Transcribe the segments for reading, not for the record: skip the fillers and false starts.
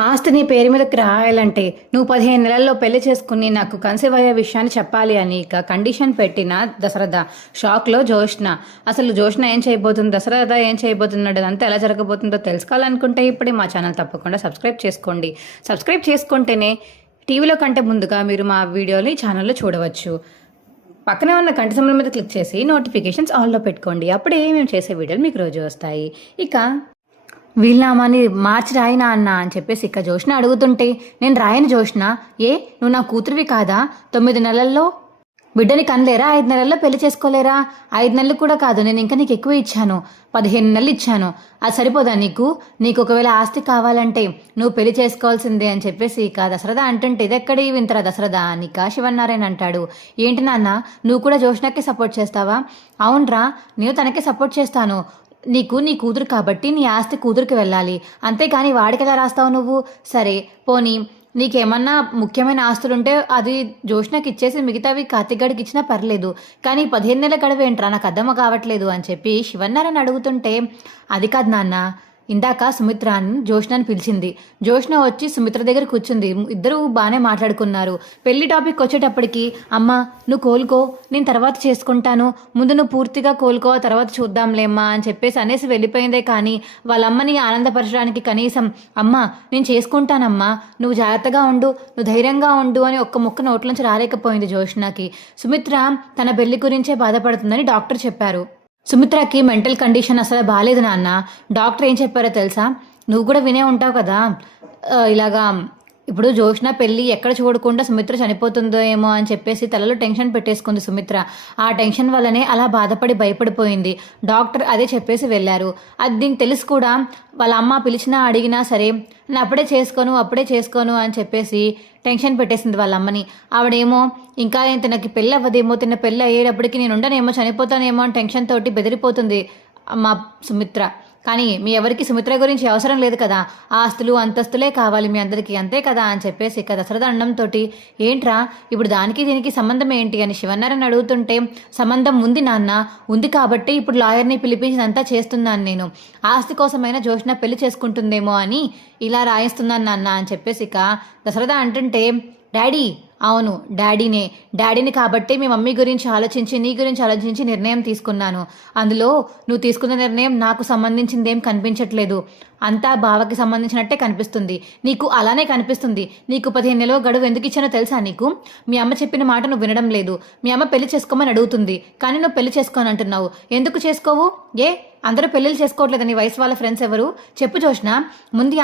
ఆస్తి నీ పేరు మీదకి రాయాలంటే నువ్వు 15 నెలల్లో పెళ్లి చేసుకుని నాకు కన్సీవ్ అయ్యే విషయాన్ని చెప్పాలి అని ఇక కండిషన్ పెట్టిన దశరథ షాక్లో జోష్న. అసలు జోష్న ఏం చేయబోతుంది, దశరథ ఏం చేయబోతున్నాడు, అంతా ఎలా జరగబోతుందో తెలుసుకోవాలనుకుంటే ఇప్పుడే మా ఛానల్ తప్పకుండా సబ్స్క్రైబ్ చేసుకోండి. సబ్స్క్రైబ్ చేసుకుంటేనే టీవీలో కంటే ముందుగా మీరు మా వీడియోని ఛానల్లో చూడవచ్చు. పక్కనే ఉన్న గంట సింబల్ మీద క్లిక్ చేసి నోటిఫికేషన్స్ ఆన్లో పెట్టుకోండి. అప్పుడే మేము చేసే వీడియోలు మీకు రోజు వస్తాయి. ఇక వీళ్ళనామాని మార్చి రాయినా అన్న అని చెప్పేసి ఇక జోష్న అడుగుతుంటే, నేను రాయను జోష్న, ఏ నువ్వు నా కూతురివి కాదా? 9 నెలల్లో బిడ్డని కనలేరా? 5 నెలల్లో పెళ్లి చేసుకోలేరా? 5 నెలలు కూడా కాదు, నేను ఇంకా నీకు ఎక్కువ ఇచ్చాను, 15 నెలలు ఇచ్చాను. అది సరిపోదా నీకు? నీకు ఒకవేళ ఆస్తి కావాలంటే నువ్వు పెళ్లి చేసుకోవాల్సిందే అని చెప్పేసి ఇక దశరథ అంటుంటే, ఇదెక్కడి వింతరా దశరథ అని ఇక శివన్నారాయణ అంటాడు. ఏంటి నాన్న, నువ్వు కూడా జోష్నకే సపోర్ట్ చేస్తావా? అవునరా, నేను తనకే సపోర్ట్ చేస్తాను. నీకు నీ కూతురు కాబట్టి నీ ఆస్తి కూతురికి వెళ్ళాలి, అంతేకాని వాడికి ఎలా రాస్తావు నువ్వు? సరే పోనీ నీకేమన్నా ముఖ్యమైన ఆస్తులుంటే అది జోష్నకి ఇచ్చేసి మిగతావి కార్తిక్ గడికి ఇచ్చినా పర్లేదు, కానీ 15 నెలల గడువు ఏంట్రా, నాకు అర్థం కావట్లేదు అని చెప్పి శివన్నారాయణ అడుగుతుంటే, అది కాదు నాన్న, ఇందాక సుమిత్ర అని జోష్నని పిలిచింది. జోష్న వచ్చి సుమిత్ర దగ్గర కూర్చుంది. ఇద్దరు బాగానే మాట్లాడుకున్నారు. పెళ్లి టాపిక్ వచ్చేటప్పటికి, అమ్మ నువ్వు కోలుకో, నేను తర్వాత చేసుకుంటాను, ముందు నువ్వు పూర్తిగా కోలుకో, తర్వాత చూద్దాంలేమ్మా అని చెప్పేసి అనేసి వెళ్ళిపోయిందే కానీ వాళ్ళ అమ్మని ఆనందపరచడానికి కనీసం అమ్మ నేను చేసుకుంటానమ్మా, నువ్వు జాగ్రత్తగా ఉండు, నువ్వు ధైర్యంగా ఉండు అని ఒక్క ముక్క నోట్లోంచి రాలేకపోయింది జోష్నకి. సుమిత్ర తన పెళ్లి గురించే బాధపడుతుందని డాక్టర్ చెప్పారు. సుమిత్రకి మెంటల్ కండిషన్ అసలు బాగాలేదు నాన్న. డాక్టర్ ఏం చెప్పారో తెలుసా? నువ్వు కూడా వినే ఉంటావు కదా, ఇలాగా ఇప్పుడు జోష్న పెళ్ళి ఎక్కడ చూడకుండా సుమిత్ర చనిపోతుందో ఏమో అని చెప్పేసి తలలో టెన్షన్ పెట్టేసుకుంది సుమిత్ర. ఆ టెన్షన్ వల్లనే అలా బాధపడి భయపడిపోయింది. డాక్టర్ అదే చెప్పేసి వెళ్ళారు. అది దీనికి తెలుసు కూడా వాళ్ళ అమ్మ పిలిచినా అడిగినా సరే నేను అప్పుడే చేసుకోను అని చెప్పేసి టెన్షన్ పెట్టేసింది వాళ్ళ అమ్మని. ఆవిడేమో ఇంకా తనకి పెళ్ళి అవ్వదేమో, తిన్న పెళ్ళి అయ్యేటప్పటికి నేను ఉండనేమో, చనిపోతానేమో అని టెన్షన్ తోటి బెదిరిపోతుంది మా సుమిత్ర. కానీ మీ ఎవరికి సుమిత్ర గురించి అవసరం లేదు కదా, ఆస్తులు అంతస్తులే కావాలి మీ అందరికీ, అంతే కదా అని చెప్పేసి ఇక దశరథ అన్నంతో, ఏంట్రా ఇప్పుడు దానికి దీనికి సంబంధం ఏంటి అని శివన్నారాయణ అడుగుతుంటే, సంబంధం ఉంది నాన్న, ఉంది కాబట్టి ఇప్పుడు లాయర్ని పిలిపించినంతా చేస్తున్నాను నేను, ఆస్తి కోసమైనా జోష్న పెళ్లి చేసుకుంటుందేమో అని ఇలా రాయిస్తున్నాను నాన్న అని చెప్పేసి ఇక దశరథ అంటుంటే, డాడీ అవును డాడీని కాబట్టి మీ మమ్మీ గురించి ఆలోచించి నీ గురించి ఆలోచించి నిర్ణయం తీసుకున్నాను. అందులో నువ్వు తీసుకున్న నిర్ణయం నాకు సంబంధించిందేం కనిపించట్లేదు, అంతా బావకి సంబంధించినట్టే కనిపిస్తుంది. నీకు అలానే కనిపిస్తుంది. నీకు 15 నెలల గడువు ఎందుకు ఇచ్చానో తెలుసా నీకు? మీ అమ్మ చెప్పిన మాట నువ్వు వినడం లేదు. మీ అమ్మ పెళ్లి చేసుకోమని అడుగుతుంది, కానీ నువ్వు పెళ్లి చేసుకోని అంటున్నావు. ఎందుకు చేసుకోవు? అందరూ పెళ్ళిళ్ళు చేసుకోవట్లేదు నీ వయసు వాళ్ళ ఫ్రెండ్స్ ఎవరు? చెప్పు జోష్న, ముందు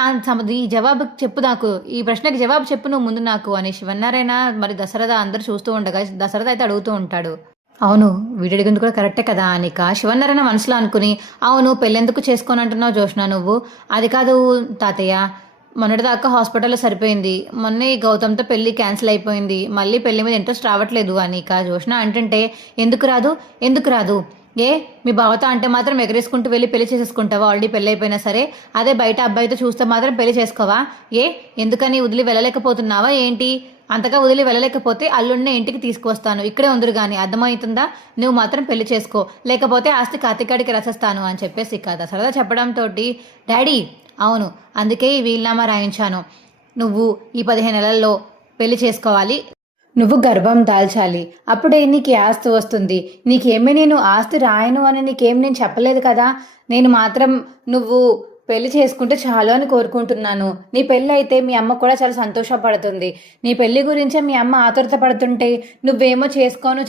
ఈ జవాబు చెప్పు నాకు, ఈ ప్రశ్నకి జవాబు చెప్పు నువ్వు ముందు నాకు అని శివన్నారాయణ మరి దశరథ అందరూ చూస్తూ ఉండగా దశరథ అయితే అడుగుతూ ఉంటాడు. అవును వీడి అడిగింది కూడా కరెక్టే కదా అనిక శివన్నారాయణ మనసులో అనుకుని, అవును పెళ్ళెందుకు చేసుకోని అంటున్నావు జోష్న నువ్వు? అది కాదు తాతయ్య, మొన్నటిదాకా హాస్పిటల్లో సరిపోయింది, మొన్న గౌతమ్తో పెళ్లి క్యాన్సిల్ అయిపోయింది, మళ్ళీ పెళ్లి మీద ఇంట్రెస్ట్ రావట్లేదు అనిక జోష్న అంటుంటే, ఎందుకు రాదు? మీ బావతో అంటే మాత్రం ఎగరేసుకుంటూ వెళ్ళి పెళ్లి చేసేసుకుంటావా? ఆల్రెడీ పెళ్ళి అయిపోయినా సరే. అదే బయట అబ్బాయితో చూస్తే మాత్రం పెళ్లి చేసుకోవా? ఎందుకని వదిలి వెళ్ళలేకపోతున్నావా ఏంటి? అంతగా వదిలి వెళ్ళలేకపోతే అల్లుడిని ఇంటికి తీసుకొస్తాను, ఇక్కడే ఉందరు కానీ, అర్థమవుతుందా? నువ్వు మాత్రం పెళ్లి చేసుకో, లేకపోతే ఆస్తి కార్తికాడికి రసేస్తాను అని చెప్పేసి కదా సరదా చెప్పడంతో, డాడీ అవును అందుకే ఈ వీలునామా రాయించాను, నువ్వు ఈ 15 నెలల్లో పెళ్లి చేసుకోవాలి, నువ్వు గర్భం దాల్చాలి, అప్పుడే నీకు ఆస్తి వస్తుంది. నీకేమీ నేను ఆస్తి రాయను అని నీకేం నేను చెప్పలేదు కదా, నేను మాత్రం నువ్వు పెళ్లి చేసుకుంటే చాలు అని కోరుకుంటున్నాను. నీ పెళ్ళి అయితే మీ అమ్మ కూడా చాలా సంతోషపడుతుంది. నీ పెళ్లి గురించే మీ అమ్మ ఆతురత పడుతుంటే, నువ్వేమో చేసుకోను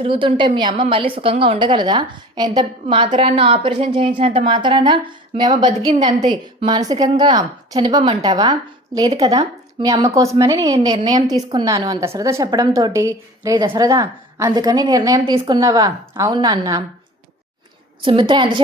తిరుగుతుంటే మీ అమ్మ మళ్ళీ సుఖంగా ఉండగలదా? ఎంత మాత్రాన ఆపరేషన్ చేయించినంత మాత్రాన మీ అమ్మ బతికింది అంతే, మానసికంగా చనిపోమంటావా? లేదు కదా, మీ అమ్మ కోసమని నేను నిర్ణయం తీసుకున్నాను అని దశరథ చెప్పడంతో, రే దశరథ అందుకని నిర్ణయం తీసుకున్నావా? అవును నాన్న. సుమిత్ర ఎంత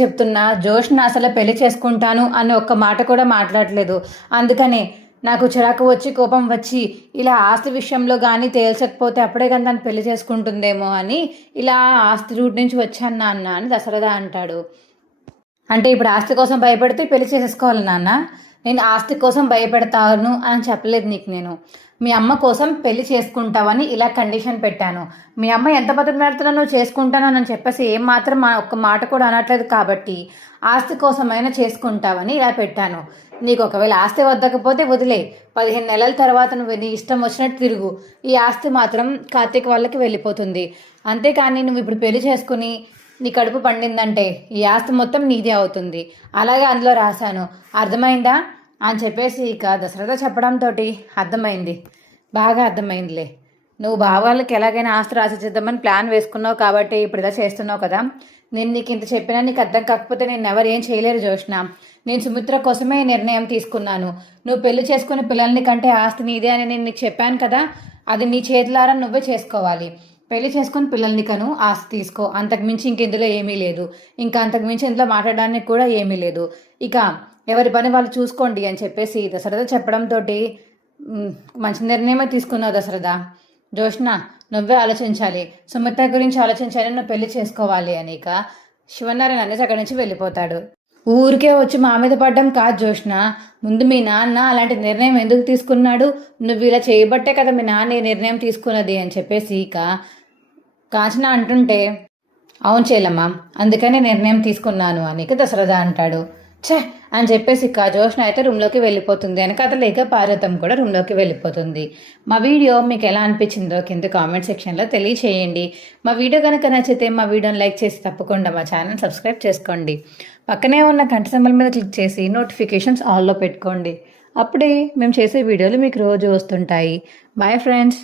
చెప్తున్నా జోష్న అసలు పెళ్లి చేసుకుంటాను అని ఒక్క మాట కూడా మాట్లాడలేదు. అందుకనే నాకు చిరాకు వచ్చి కోపం వచ్చి ఇలా ఆస్తి విషయంలో కానీ తేల్చకపోతే అప్పుడే కానీ తను పెళ్లి చేసుకుంటుందేమో అని ఇలా ఆస్తి రూట్ నుంచి వచ్చాను నాన్న అని దశరథ అంటాడు. అంటే ఇప్పుడు ఆస్తి కోసం భయపడితే పెళ్లి చేసేసుకోవాలి నాన్న? నేను ఆస్తి కోసం భయపెడతాను అని చెప్పలేదు నీకు. నేను మీ అమ్మ కోసం పెళ్లి చేసుకుంటావని ఇలా కండిషన్ పెట్టాను. మీ అమ్మ ఎంత బతుకులాడుతున్నా నువ్వు చేసుకుంటాను అని చెప్పేసి ఏం మాత్రం ఒక్క మాట కూడా అనట్లేదు కాబట్టి ఆస్తి కోసమైనా చేసుకుంటావని ఇలా పెట్టాను. నీకు ఒకవేళ ఆస్తి వద్దకపోతే వదిలే, 15 నెలల తర్వాత నువ్వు నీ ఇష్టం వచ్చినట్టు తిరుగు. ఈ ఆస్తి మాత్రం కార్తీక్ వాళ్ళకి వెళ్ళిపోతుంది. అంతేకాని నువ్వు ఇప్పుడు పెళ్లి చేసుకుని నీ కడుపు పండిందంటే ఈ ఆస్తి మొత్తం నీదే అవుతుంది. అలాగే అందులో రాశాను, అర్థమైందా అని చెప్పేసి ఇక దశరథ చెప్పడంతో అర్థమైంది, బాగా అర్థమైందిలే. నువ్వు బావాళ్ళకి ఎలాగైనా ఆస్తి రాసిద్దామని ప్లాన్ వేసుకున్నావు కాబట్టి ఇప్పుడు ఇలా చేస్తున్నావు కదా. నేను నీకు ఇంత చెప్పినా నీకు అర్థం కాకపోతే నేను ఎవరు ఏం చేయలేరు జోష్న. నేను సుమిత్ర కోసమే నిర్ణయం తీసుకున్నాను. నువ్వు పెళ్లి చేసుకునే పిల్లల్ని కంటే ఆస్తి నీదే అని నేను నీకు చెప్పాను కదా, అది నీ చేతులారా నువ్వే చేసుకోవాలి. పెళ్లి చేసుకుని పిల్లల్ని కను, ఆస్తి తీసుకో. అంతకుమించి ఇందులో ఏమీ లేదు. ఇంకా అంతకుమించి ఇందులో మాట్లాడడానికి కూడా ఏమీ లేదు. ఇక ఎవరి పని వాళ్ళు చూసుకోండి అని చెప్పేసి దశరథ చెప్పడంతో మంచి నిర్ణయమే తీసుకున్నావు దశరథ. జోష్న నువ్వే ఆలోచించాలి, సుమిత్ర గురించి ఆలోచించాలి, నువ్వు పెళ్లి చేసుకోవాలి అని. ఇక శివనారాయణ అనేసి అక్కడి నుంచి వెళ్ళిపోతాడు. ఊరికే వచ్చి మా మీద పడ్డం కాదు జోష్న, ముందు మీ నాన్న అలాంటి నిర్ణయం ఎందుకు తీసుకున్నాడు, నువ్వు ఇలా చేయబట్టే కదా మీ నాన్న ఈ నిర్ణయం తీసుకున్నది అని చెప్పేసి ఇక కాంచన అంటుంటే, అవును చేలమ్మ, అందుకనే నిర్ణయం తీసుకున్నాను అని ఇక దశరథ అంటాడు. ఛే అని చెప్పేసి ఇక జోష్న అయితే రూమ్లోకి వెళ్ళిపోతుంది. వెనకాతలేక పార్వతం కూడా రూమ్లోకి వెళ్ళిపోతుంది. మా వీడియో మీకు ఎలా అనిపించిందో కింద కామెంట్ సెక్షన్లో తెలియచేయండి. మా వీడియో కనుక నచ్చితే మా వీడియోని లైక్ చేసి తప్పకుండా మా ఛానల్ సబ్స్క్రైబ్ చేసుకోండి. పక్కనే ఉన్న గంట సింబల్ మీద క్లిక్ చేసి నోటిఫికేషన్స్ ఆల్లో పెట్టుకోండి. అప్పుడే మేము చేసే వీడియోలు మీకు రోజు వస్తుంటాయి. Bye friends.